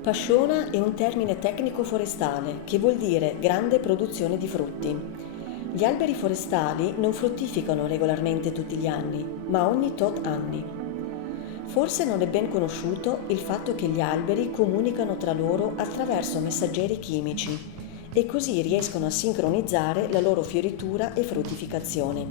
Pasciona è un termine tecnico forestale che vuol dire grande produzione di frutti. Gli alberi forestali non fruttificano regolarmente tutti gli anni, ma ogni tot anni. Forse non è ben conosciuto il fatto che gli alberi comunicano tra loro attraverso messaggeri chimici e così riescono a sincronizzare la loro fioritura e fruttificazione.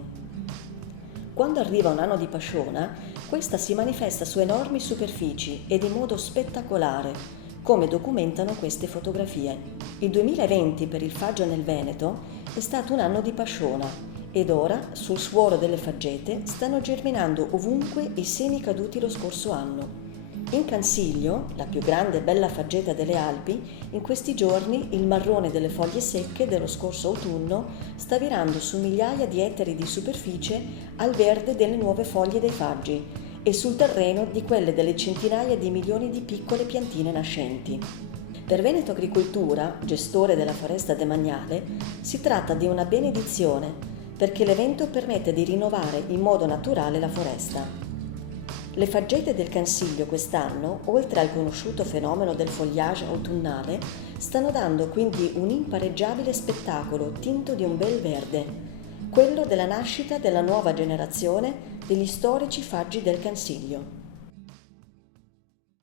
Quando arriva un anno di pasciona, questa si manifesta su enormi superfici ed in modo spettacolare, come documentano queste fotografie. Il 2020 per il faggio nel Veneto è stato un anno di pasciona ed ora, sul suolo delle faggete, stanno germinando ovunque i semi caduti lo scorso anno. In Cansiglio, la più grande e bella faggeta delle Alpi, in questi giorni il marrone delle foglie secche dello scorso autunno sta virando su migliaia di ettari di superficie al verde delle nuove foglie dei faggi e sul terreno di quelle delle centinaia di milioni di piccole piantine nascenti. Per Veneto Agricoltura, gestore della foresta demaniale, si tratta di una benedizione perché l'evento permette di rinnovare in modo naturale la foresta. Le faggete del Cansiglio quest'anno, oltre al conosciuto fenomeno del foliage autunnale, stanno dando quindi un impareggiabile spettacolo tinto di un bel verde, quello della nascita della nuova generazione degli storici faggi del Cansiglio.